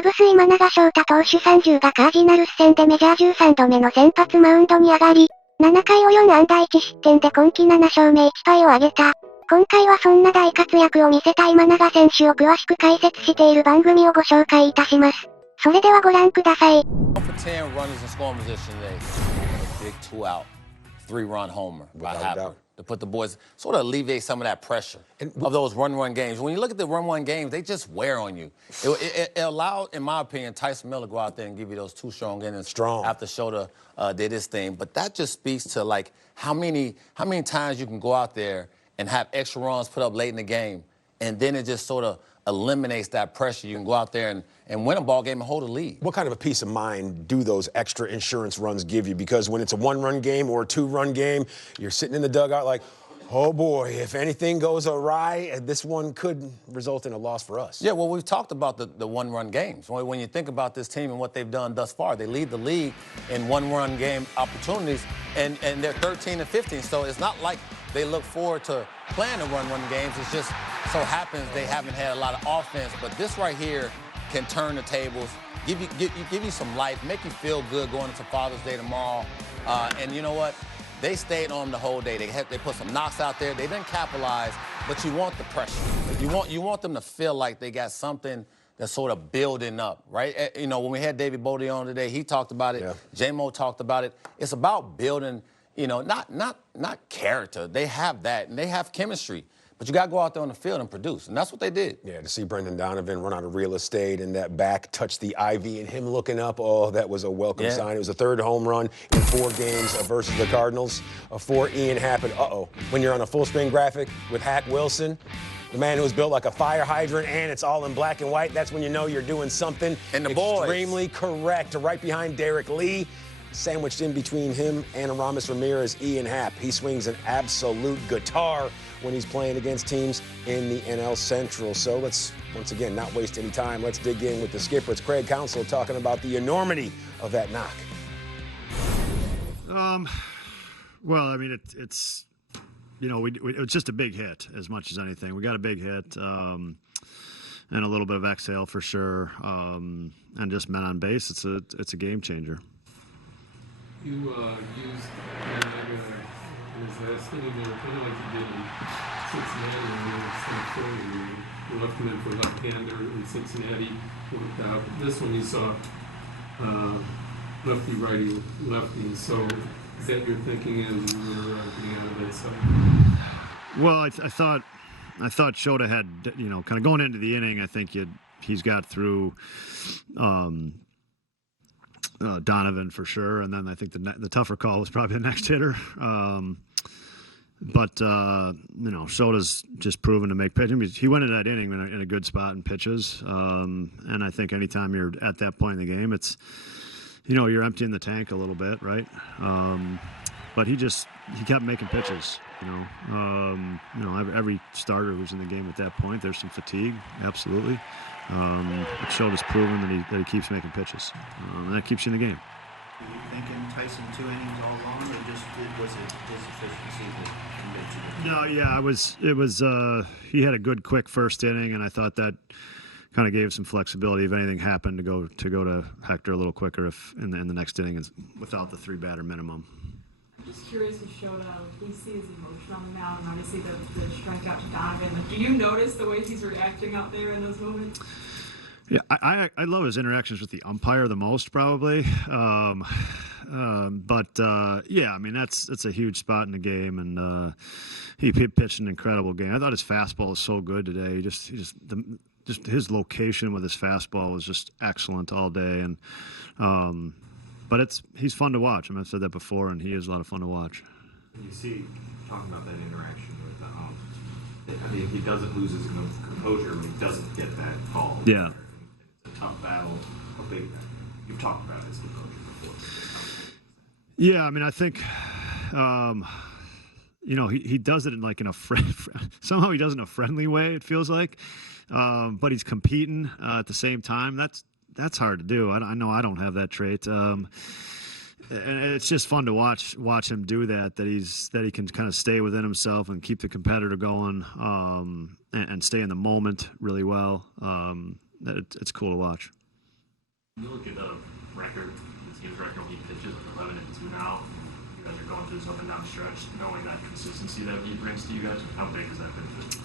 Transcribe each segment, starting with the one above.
カブス今永昇太投手30がカージナルス戦でメジャー13度目の先発マウンドに上がり、7回を4安打1失点で今季7勝目1敗を挙げた。今回はそんな大活躍を見せた今永選手を詳しく解説している番組をご紹介いたします。それではご覧ください。3-run homer by Happer to put the boys, sort of alleviate some of that pressure of those run games. When you look at the run games, they just wear on you. It allowed, in my opinion, Tyson Miller to go out there and give you those 2 strong innings after Shota did his thing. But that just speaks to like how many times you can go out there and have extra runs put up late in the game, and then it just sort of eliminates that pressure. You can go out there and win a ball game and hold a lead. What kind of a peace of mind do those extra insurance runs give you? Because when it's a 1-run game or a 2-run game, you're sitting in the dugout like, oh boy, if anything goes awry, this one could result in a loss for us. Yeah, well, we've talked about the 1-run games. When you think about this team and what they've done thus far, they lead the league in 1-run game opportunities, and they're 13-15. So it's not like they look forward to playing the run games. It's just so happens they haven't had a lot of offense. But this right here can turn the tables, give you some life, make you feel good going into Father's Day tomorrow. And you know what? They stayed on the whole day. They put some knocks out there. They didn't capitalize, but you want the pressure. You want them to feel like they got something that's sort of building up, right? You know, when we had David Bodie on today, he talked about it. Yeah. J-Mo talked about it. It's about building. You know, not character. They have that, and they have chemistry. But you got to go out there on the field and produce, and that's what they did. Yeah, to see Brendan Donovan run out of real estate and that back touch the ivy and him looking up, oh, that was a welcome sign. It was a 3rd home run in 4 games versus the Cardinals. For Ian Happ. When you're on a full-screen graphic with Hack Wilson, the man who was built like a fire hydrant, and it's all in black and white, that's when you know you're doing something and the boys. Extremely correct. Right behind Derek Lee. Sandwiched in between him and Aramis Ramirez, Ian Happ. He swings an absolute guitar when he's playing against teams in the NL Central. So let's, once again, not waste any time. Let's dig in with the skipper. It's Craig Counsell talking about the enormity of that knock. Well, I mean, it's you know, it's just a big hit as much as anything. We got a big hit and a little bit of exhale for sure, and just men on base. It's a game changer. You used his last inning there, kind of like you did in Cincinnati when you were South Florida. You left him in for left-hander in Cincinnati. Worked out. This one you saw lefty, righty, lefty. So is that your thinking as you were getting out of that side? Well, I thought Shota had, you know, kind of going into the inning. I think he's got through. Donovan for sure, and then I think the tougher call was probably the next hitter. But you know, Sota's just proven to make pitches. He went into that inning in a good spot in pitches, and I think anytime you're at that point in the game, it's, you know, you're emptying the tank a little bit, right? But he kept making pitches. You know, every starter who's in the game at that point, there's some fatigue, absolutely. But Shota's proven that he keeps making pitches, and that keeps you in the game. Were you thinking Tyson 2 innings all along, or was it his efficiency that convinced you? No, yeah, it was. He had a good, quick first inning, and I thought that kind of gave some flexibility if anything happened to go to Hector a little quicker if in the next inning without the 3-batter minimum. I'm just curious with Shota, we see his emotion on the mound, and obviously the strikeout to Donovan. Like, do you notice the way he's reacting out there in those moments? Yeah, I love his interactions with the umpire the most, probably. Yeah, I mean that's a huge spot in the game, and he pitched an incredible game. I thought his fastball was so good today. Just his location with his fastball was just excellent all day, and but he's fun to watch. I mean, I've said that before, and he is a lot of fun to watch. You see, talking about that interaction with I mean, he doesn't lose his composure when he doesn't get that call. Yeah. It's a tough battle. You've talked about his composure before. Yeah, I mean, I think, you know, he does it in a somehow he does it in a friendly way, it feels like, but he's competing at the same time. That's hard to do. I know I don't have that trait. And it's just fun to watch him do that. That he can kind of stay within himself and keep the competitor going, and stay in the moment really well. It's cool to watch. You look at the record, the team's record when he pitches, like 11-2 now. You guys are going through this up and down stretch, knowing that consistency that he brings to you guys. How big is that benefit?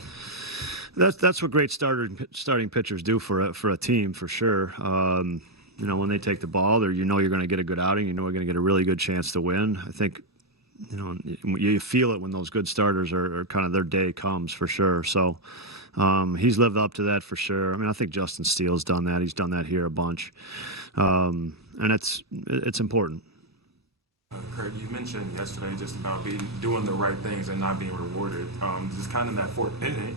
That's what great starting pitchers do for a team, for sure. You know, when they take the ball, you're going to get a good outing. You know, you're going to get a really good chance to win. I think, you know, you feel it when those good starters are kind of their day comes, for sure. So he's lived up to that, for sure. I mean, I think Justin Steele's done that. He's done that here a bunch, and it's important. Craig, you mentioned yesterday just about doing the right things and not being rewarded. Just kind of that fourth inning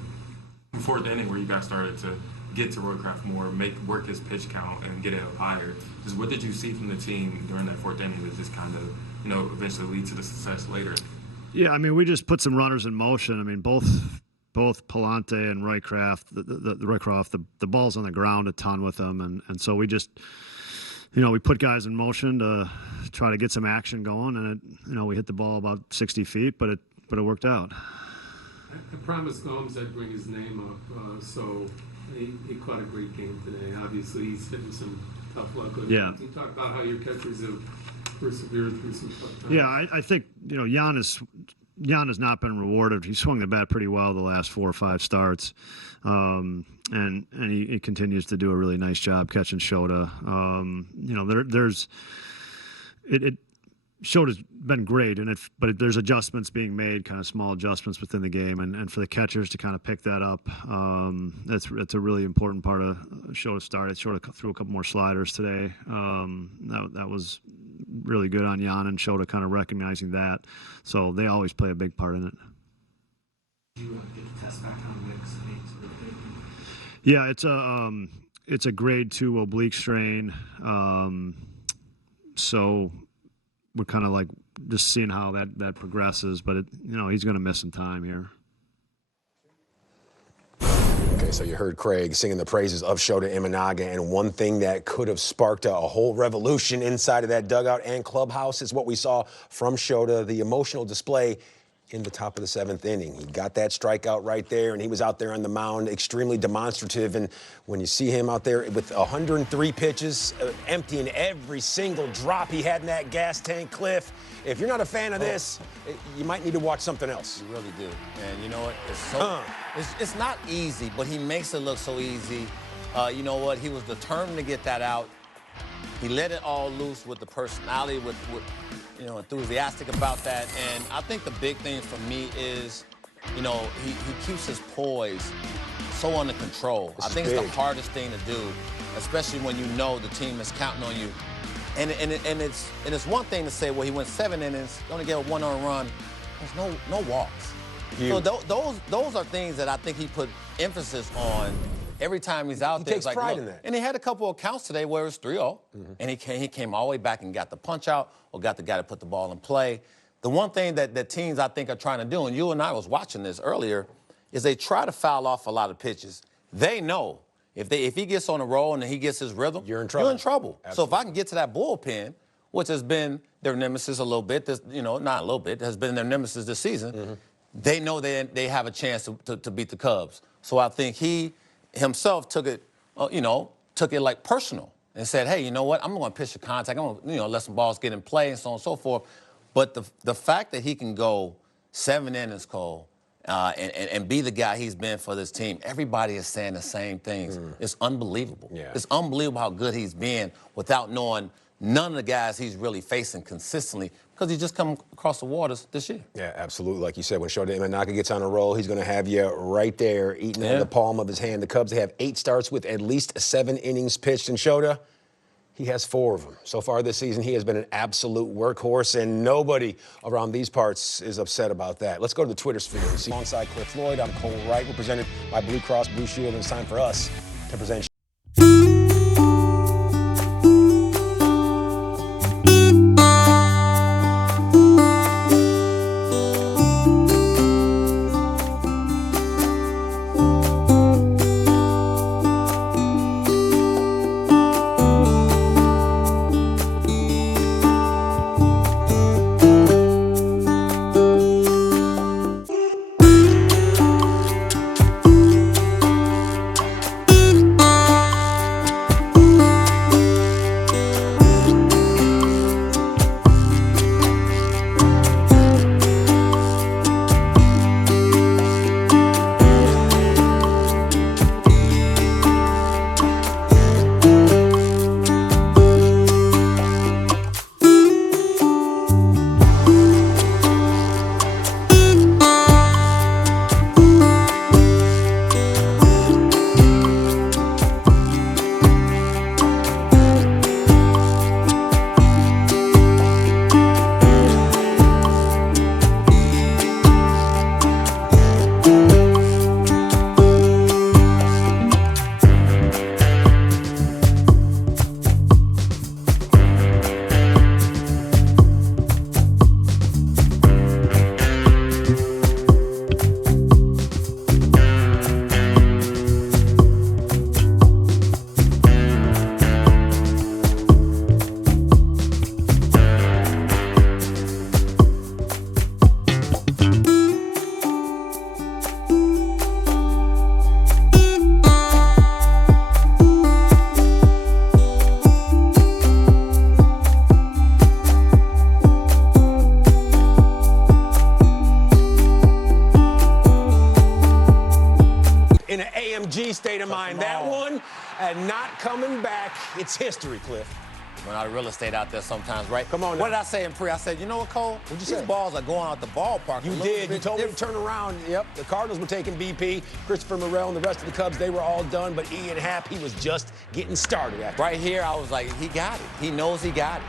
where you guys started to get to Roycraft more, work his pitch count, and get it up higher. Just what did you see from the team during that fourth inning that just kind of, you know, eventually lead to the success later? Yeah, I mean, we just put some runners in motion. I mean, both Palante and Roycraft, the ball's on the ground a ton with them, and so we just, you know, we put guys in motion to try to get some action going, and we hit the ball about 60 feet, but it worked out. I promised Gomes I'd bring his name up, so he caught a great game today. Obviously, he's hitting some tough luck. Yeah. You talk about how your catchers have persevered through some tough times. Yeah, I think, you know, Jan has not been rewarded. He swung the bat pretty well the last 4 or 5 starts, and he continues to do a really nice job catching Shota. You know, Shota's been great, but there's adjustments being made, kind of small adjustments within the game, and for the catchers to kind of pick that up, that's a really important part of Shota's start. Shota threw a couple more sliders today. That was really good on Jan and Shota, kind of recognizing that. So they always play a big part in it. Did you get the test back on Nick's Yeah, it's a grade 2 oblique strain. So we're kind of like just seeing how that progresses, but he's going to miss some time here. Okay, so you heard Craig singing the praises of Shota Imanaga, and one thing that could have sparked a whole revolution inside of that dugout and clubhouse is what we saw from Shota, the emotional display in the top of the 7th inning. He got that strikeout right there, and he was out there on the mound, extremely demonstrative. And when you see him out there with 103 pitches, emptying every single drop he had in that gas tank, Cliff, if you're not a fan of this, you might need to watch something else. You really do. And you know what? It's not easy, but he makes it look so easy. You know what? He was determined to get that out. He let it all loose with the personality, with enthusiastic about that. And I think the big thing for me is, he keeps his poise so under control. I think it's the hardest thing to do, especially when you know the team is counting on you. And it's one thing to say, well, he went 7 innings, only gave a 1 earned run. There's no walks. So those are things that I think he put emphasis on every time he's out there. He takes pride in that. And he had a couple of counts today where it was 3-0, and he came all the way back and got the punch out or got the guy to put the ball in play. The one thing that teams, I think, are trying to do, and you and I was watching this earlier, is they try to foul off a lot of pitches. They know if he gets on a roll and he gets his rhythm, you're in trouble. Absolutely. So if I can get to that bullpen, which has been their nemesis a little bit, not a little bit, has been their nemesis this season, they know they have a chance to beat the Cubs. So I think he himself took it like personal and said, hey, you know what? I'm going to pitch the contact. I'm going to, let some balls get in play and so on and so forth. But the fact that he can go 7 innings, Cole, and be the guy he's been for this team, everybody is saying the same things. It's unbelievable. Yeah. It's unbelievable how good he's been without knowing none of the guys he's really facing consistently, because he's just come across the waters this year. Yeah, absolutely. Like you said, when Shota Imanaga gets on a roll, he's going to have you right there eating in the palm of his hand. The Cubs, they have 8 starts with at least 7 innings pitched, and Shota, he has 4 of them. So far this season, he has been an absolute workhorse, and nobody around these parts is upset about that. Let's go to the Twitter sphere. Alongside Cliff Floyd, I'm Cole Wright. We're presented by Blue Cross Blue Shield, and it's time for us to present key state of mind. That one and not coming back. It's history, Cliff. We're not real estate out there sometimes, right? Come on now. What did I say in pre? I said, you know what, Cole? What'd you These say? balls are going out the ballpark. You did. You told me to turn around. Yep. The Cardinals were taking BP. Christopher Morel and the rest of the Cubs, they were all done. But Ian Happ, he was just getting started after. Right here, I was like, he got it. He knows he got it.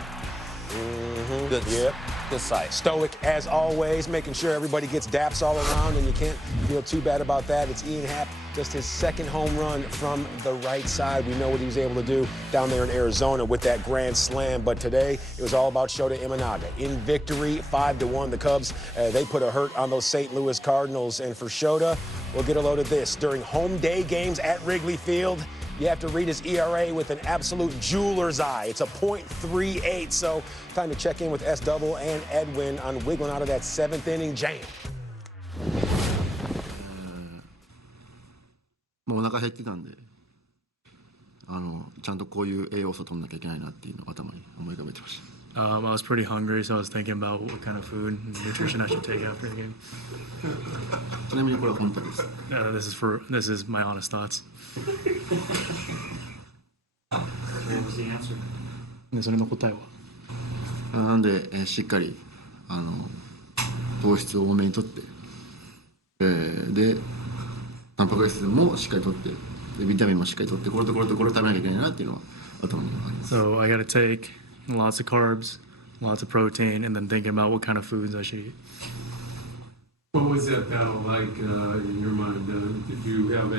Good. Yep. Good sight. Stoic as always, making sure everybody gets daps all around, and you can't feel too bad about that. It's Ian Happ, just his second home run from the right side. We know what he was able to do down there in Arizona with that grand slam, but today it was all about Shota Imanaga. In victory, 5-1, the Cubs, they put a hurt on those St. Louis Cardinals, and for Shota, we'll get a load of this. During home day games at Wrigley Field, you have to read his ERA with an absolute jeweler's eye. It's a .38, so time to check in with S-Double and Edwin on wiggling out of that 7th inning jam. もうお腹減ってたんで、ちゃんとこういう栄養素を取んなきゃいけないなっていうのを頭に思い浮かべてました。I was pretty hungry, so I was thinking about what kind of food and nutrition I should take after the game. ちなみにこれは本当です。This is my honest thoughts. What was the answer? でそれの答えはなんで、しっかり糖質を多めにとって、でタンパク質もしっかりとってでビタミンもしっかりとってこれとこれとこれ食べなきゃいけないなっていうのは頭にあります。So I gotta take lots of carbs, lots of protein, and then thinking about what kind of foods I should eat. What was that battle like in your mind? Did you have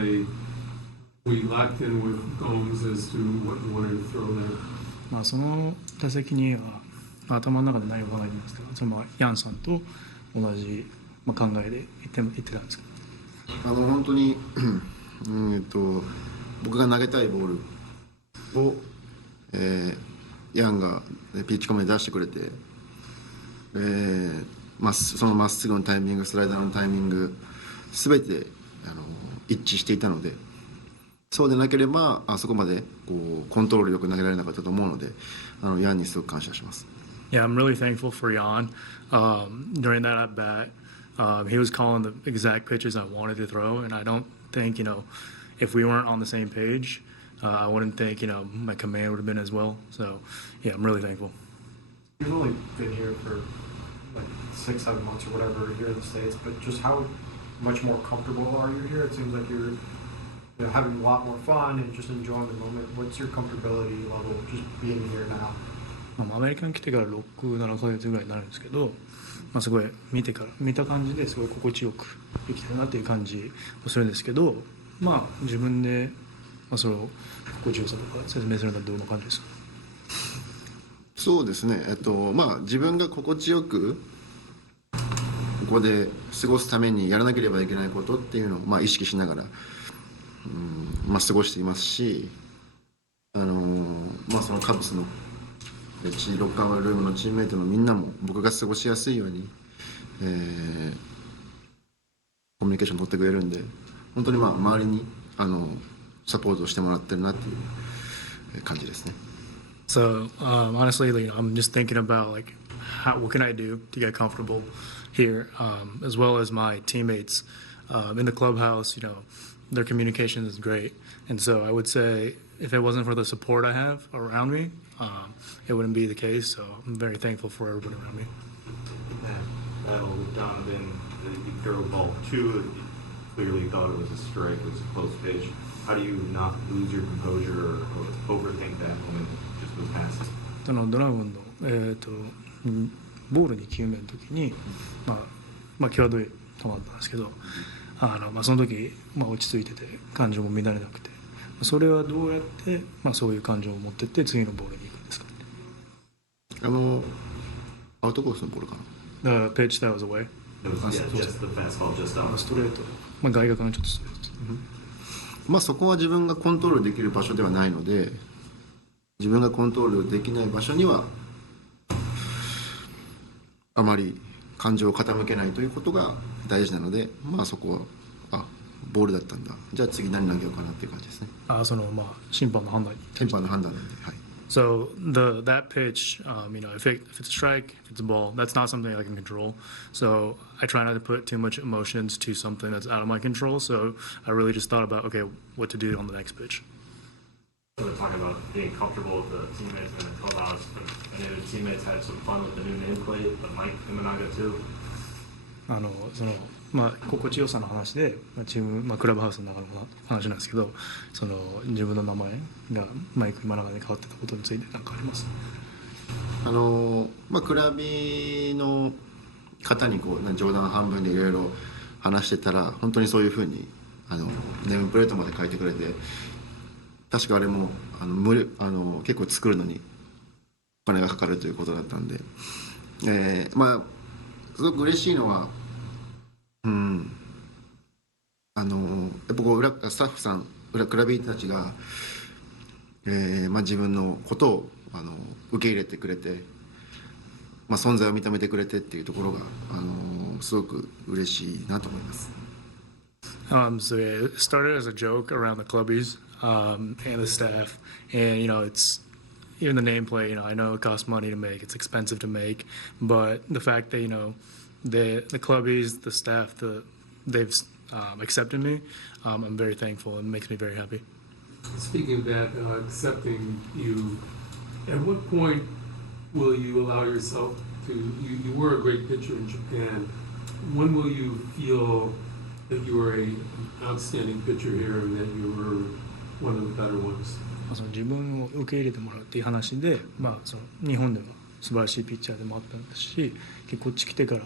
were you locked in with Gomes as to what you wanted to throw there? まあその打席には頭の中で内容がないんですけど、それもヤンさんと同じ考えで言ってたんですけど。本当に僕が投げたいボールを、ヤンがピッチコメで出してくれて、そのまっすぐのタイミングスライダーのタイミング全て一致していたので、そうでなければあそこまでこうコントロールよく投げられなかったと思うので、ヤンにすごく感謝します。Yeah, I'm really thankful for Jan. During that at bat, he was calling the exact pitches I wanted to throw, and I don't think, if we weren't on the same page, I wouldn't think, my command would have been as well. So, yeah, I'm really thankful. You've only been here for like 6-7 months or whatever here in the States, but just how much more comfortable are you here? It seems like you're having a lot more fun and just enjoying the moment. What's your comfortability level just being here now? アメリカに来てから6、7ヶ月ぐらいになるんですけど、すごい見た感じですごい心地よく生きてるなっていう感じをするんですけど、自分で、それを心地よさとか説明するのはどんな感じですか？そうですね、自分が心地よくここで過ごすためにやらなければいけないことっていうのを、意識しながら、過ごしていますし、そのカブスのロッカールームのチームメイトのみんなも僕が過ごしやすいように、コミュニケーション取ってくれるんで、本当に周りにサポートしてもらってるなっていう感じですね。So honestly, I'm just thinking about what can I do to get comfortable here, as well as my teammates in the clubhouse. Their communication is great, and so I would say if it wasn't for the support I have around me, it wouldn't be the case. So I'm very thankful for everybody around me. That battle with Donovan, he threw a ball 2. You clearly thought it was a strike. It was a close pitch. How do you not lose your composure or overthink that moment that just was passed? ドラゴンのボール2球目の時に際どい球だったんですけど、その時落ち着いてて感情も乱れなくて、それはどうやってそういう感情を持ってって次のボールに行くんですか？アウトコースのボールかな。The pitch that was away. Just the fastball just off. ストレート。外角のちょっとストレートです。そこは自分がコントロールできる場所ではないので、自分がコントロールできない場所にはあまり感情を傾けないということが大事なので、そこはボールだったんだ、じゃあ次何投げようかなっていう感じですね。審判の判断に。審判の判断なんで、はい。So that pitch, if it's a strike, if it's a ball, that's not something I can control. So I try not to put too much emotions to something that's out of my control. So I really just thought about, okay, what to do on the next pitch. So we're talking about being comfortable with the teammates in the clubhouse, but I know the teammates had some fun with the new nameplate, the Mike Imanaga too. 心地よさの話で、チーム、クラブハウスの中の話なんですけど、自分の名前がマイク今永に変わってたことについて何かあります？クラビの方に冗談半分でいろいろ話してたら、本当にそういうふうにネームプレートまで書いてくれて、確かあれも結構作るのにお金がかかるということだったんで、すごく嬉しいのは、やっぱスタッフさん、クラビーたちが、自分のことを受け入れてくれて、存在を認めてくれてっていうところがすごく嬉しいなと思います。So yeah, it started as a joke around the clubbies and the staff, and it's even the nameplate. I know it costs money to make, it's expensive to make, but the fact that the clubbies, the staff, they've accepted me. I'm very thankful and it makes me very happy. Speaking of that, accepting you, at what point will you allow yourself to, you were a great pitcher in Japan, when will you feel that you were an outstanding pitcher here and that you were one of the better ones? 自分を受け入れてもらうっていう話で、日本では素晴らしいピッチャーでもあったんですし、こっち来てから、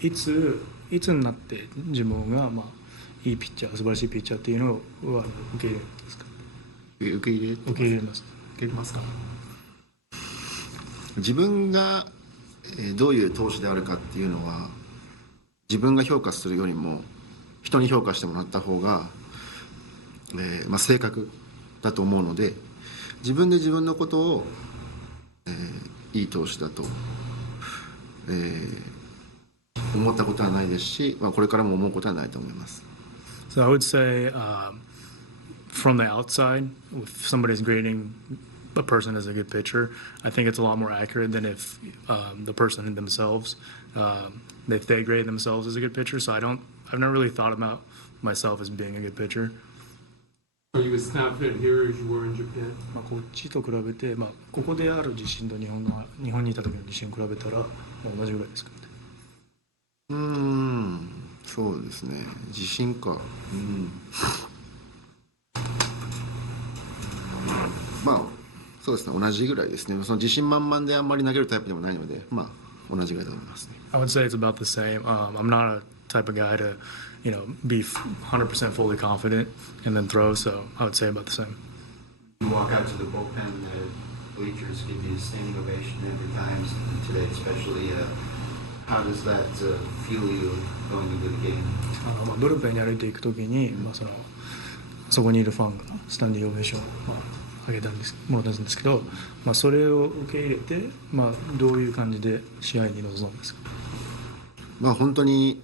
いつになって自分が、いいピッチャー、素晴らしいピッチャーっていうのを受け入れるんですか？受け入れますか？自分がどういう投手であるかっていうのは、自分が評価するよりも人に評価してもらった方が、正確だと思うので、自分で自分のことを、いい投手だと、思ったことはないですし、これからも思うことはないと思います。So I would say, from the outside, if somebody's grading a person as a good pitcher, I think it's a lot more accurate than if the person themselves, if they grade themselves as a good pitcher. So I've never really thought about myself as being a good pitcher. Are you as confident here as you were in Japan? こっちと比べて、ここである自信と日本にいた時の自信を比べたら同じぐらいですかね。そうですね。自信か。そうですね。同じぐらいですね。その自信満々であんまり投げるタイプでもないので、同じぐらいだと思いますね。I would say it's about the same. I'm not a type of guy to, be 100% fully confident and then throw. So I would say about the same. You walk out to the bullpen, the bleachers give you a standing ovation every time. Today, especially, how does that feel you going into the game? ブルペンに歩いていくときに、そこにいるファンがスタンディングオベーションをあげたんですもらったんですけど、それを受け入れて、どういう感じで試合に臨んだんですか？本当に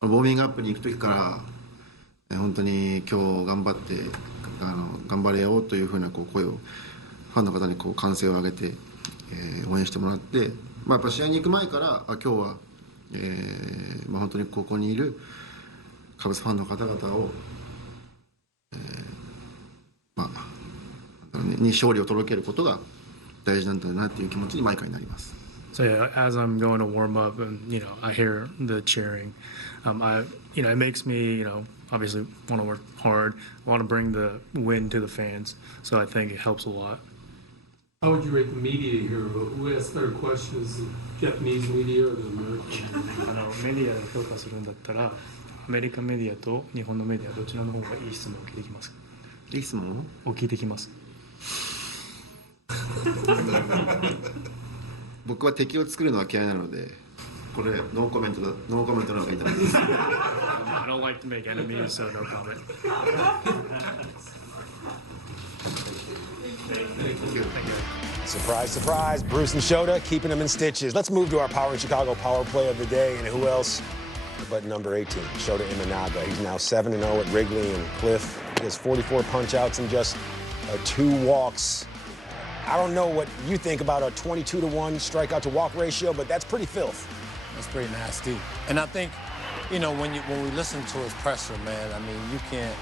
ウォーミングアップに行くときから本当に今日頑張って頑張れよというふうな声をファンの方に歓声を上げて、応援してもらって、やっぱ試合に行く前から今日は、本当にここにいるカブスファンの方々を、に勝利を届けることが大事なんだなっていう気持ちに毎回なります。So yeah, as I'm going to warm up and I hear the cheering, it makes me obviously want to work hard, want to bring the win to the fans. So I think it helps a lot. How would you rate the media here? Who asks better questions, the Japanese media or the American? メディアで評価するんだったら、アメリカメディアと日本のメディアどちらの方がいい質問を聞いてきますか？いい質問を聞いてきます。僕は敵を作るのは嫌いなので、これノーコメントの方がいいと思います。I don't like to make enemies, so no comment. Thank you. Surprise, surprise, Bruce and Shota keeping them in stitches. Let's move to our Power in Chicago power play of the day, and who else but number 18, Shota Imanaga. He's now 7-0 at Wrigley and Cliff. has 44 punch-outs and just 2 walks. I don't know what you think about a 22-to-1 strikeout-to-walk ratio, but that's pretty filth. That's pretty nasty. And I think, you know, when we listen to his presser, man, I mean, you can't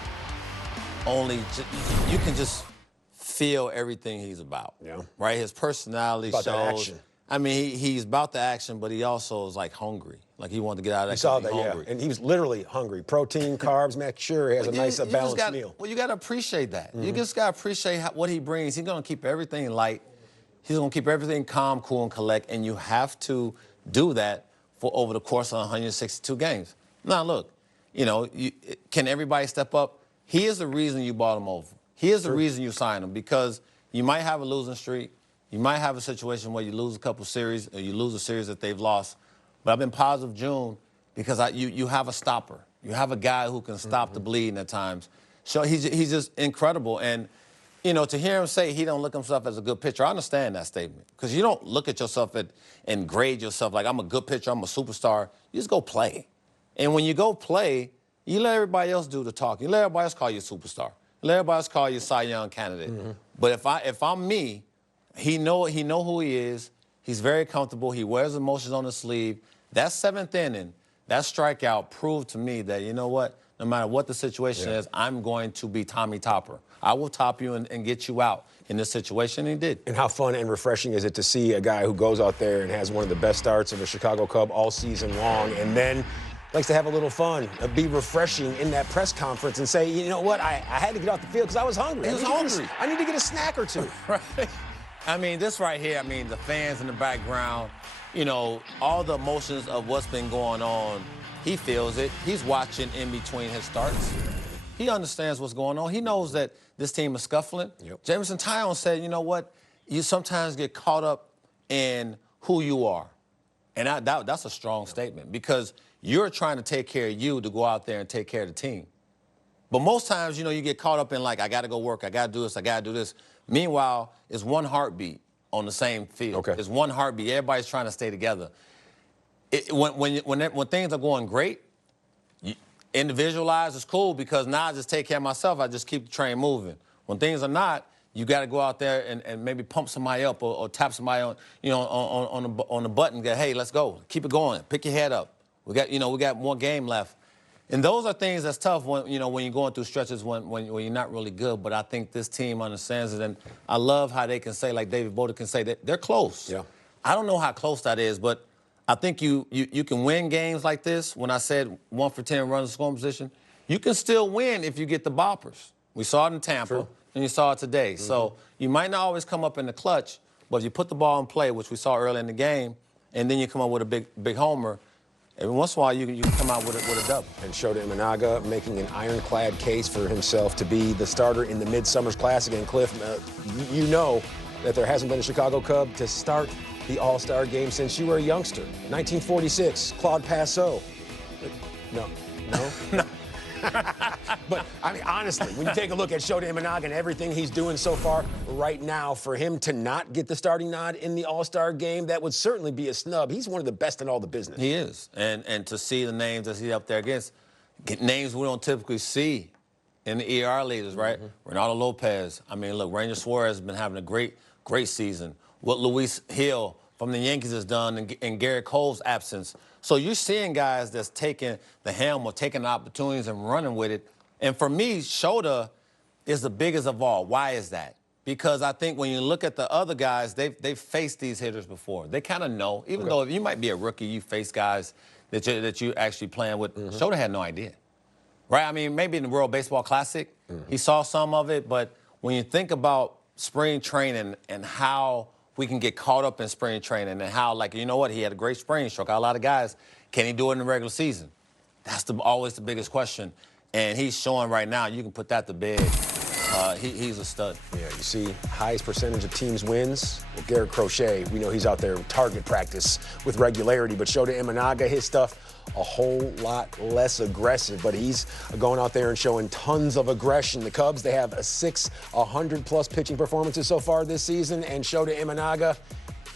you can just feel everything he's about. Yeah. Right? His personality About that shows. action. I mean, he's about the action, but he also is like hungry. Like he wanted to get out of that. You saw game that, hungry. yeah. And he was literally hungry. Protein, carbs, make sure he has a nice balanced meal. Well, you got to appreciate that. You just got to appreciate what he brings. He's going to keep everything light. He's going to keep everything calm, cool, and collect. And you have to do that for over the course of 162 games. Now, look, you know, can everybody step up? He is the reason you bought him over. He is the reason you signed him, because you might have a losing streak. You might have a situation where you lose a couple series, or you lose a series that they've lost. But I've been positive, June, because you have a stopper. You have a guy who can stop the bleeding at times. So he's just incredible. And, you know, to hear him say he don't look himself as a good pitcher, I understand that statement. Because you don't look at yourself and grade yourself like, I'm a good pitcher, I'm a superstar. You just go play. And when you go play, you let everybody else do the talking. You let everybody else call you a superstar. You let everybody else call you a Cy Young candidate. But if I'm me, he know who he is. He's very comfortable. He wears emotions on his sleeve. That 7th inning, that strikeout proved to me that, you know what, no matter what the situation is, I'm going to be Tommy Topper. I will top you and get you out in this situation, and he did. And how fun and refreshing is it to see a guy who goes out there and has one of the best starts of a Chicago Cub all season long, and then likes to have a little fun, be refreshing in that press conference and say, you know what, I had to get off the field because I was hungry. He was hungry. I need to get a snack or two. Right. I mean, this right here, I mean, the fans in the background, you know, all the emotions of what's been going on, he feels it. He's watching in between his starts. He understands what's going on. He knows that this team is scuffling. Jameson Taillon said, you know what, you sometimes get caught up in who you are. And that's a strong statement, because you're trying to take care of you to go out there and take care of the team. But most times, you know, you get caught up in like, I got to go work, I got to do this, I got to do this. Meanwhile, it's one heartbeat on the same field. It's one heartbeat. Everybody's trying to stay together. When things are going great, individualize is cool, because now I just take care of myself. I just keep the train moving. When things are not, you got to go out there and maybe pump somebody up or tap somebody on, you know, on the button. Get, hey, let's go. Keep it going. Pick your head up. We got more game left. And those are things that's tough when you're going through stretches when you're not really good. But I think this team understands it, and I love how they can say, like David Boda can say, that they're close. Yeah. I don't know how close that is, but I think you can win games like this. When I said 1 for 10 runs in scoring position, you can still win if you get the boppers. We saw it in Tampa, and you saw it today. So you might not always come up in the clutch, but if you put the ball in play, which we saw early in the game, and then you come up with a big homer, every once in a while, you can come out with a double. And Shota Imanaga making an ironclad case for himself to be the starter in the Midsummer's Classic. And Cliff, you know that there hasn't been a Chicago Cub to start the All-Star game since you were a youngster. 1946, Claude Passeau. No. But, I mean, honestly, when you take a look at Shota Imanaga and everything he's doing so far right now, for him to not get the starting nod in the All-Star game, that would certainly be a snub. He's one of the best in all the business. He is. And to see the names that he's up there against, names we don't typically see in the ER leaders, right? Ronaldo Lopez. I mean, look, Ranger Suarez has been having a great season. What Luis Hill from the Yankees has done in Garrett Cole's absence. So you're seeing guys that's taking the helm or taking the opportunities and running with it. And for me, Shota is the biggest of all. Why is that? Because I think when you look at the other guys, they've faced these hitters before. They kind of know. Even though if you might be a rookie, you face guys that you actually playing with. Shota had no idea. Right? I mean, maybe in the World Baseball Classic, he saw some of it. But when you think about spring training and how we can get caught up in spring training and how, like, you know what, he had a great spring, struck out a lot of guys. Can he do it in the regular season? That's always the biggest question. And he's showing right now, you can put that to bed. He's a stud. Yeah, you see, highest percentage of teams wins. Well, Garrett Crochet, we know he's out there in target practice with regularity, but Shota Imanaga, his stuff, a whole lot less aggressive, but he's going out there and showing tons of aggression. The Cubs, they have 100-plus pitching performances so far this season, and Shota Imanaga,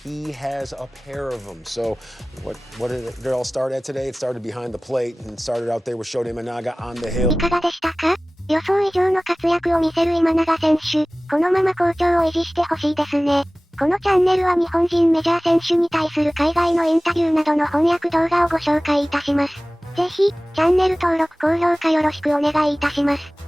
he has a pair of them. So what did it all start at today? It started behind the plate and started out there with Shota Imanaga on the hill. いかがでしたか?予想以上の活躍を見せる今永選手、このまま好調を維持してほしいですね。このチャンネルは日本人メジャー選手に対する海外のインタビューなどの翻訳動画をご紹介いたします。ぜひ、チャンネル登録高評価よろしくお願いいたします。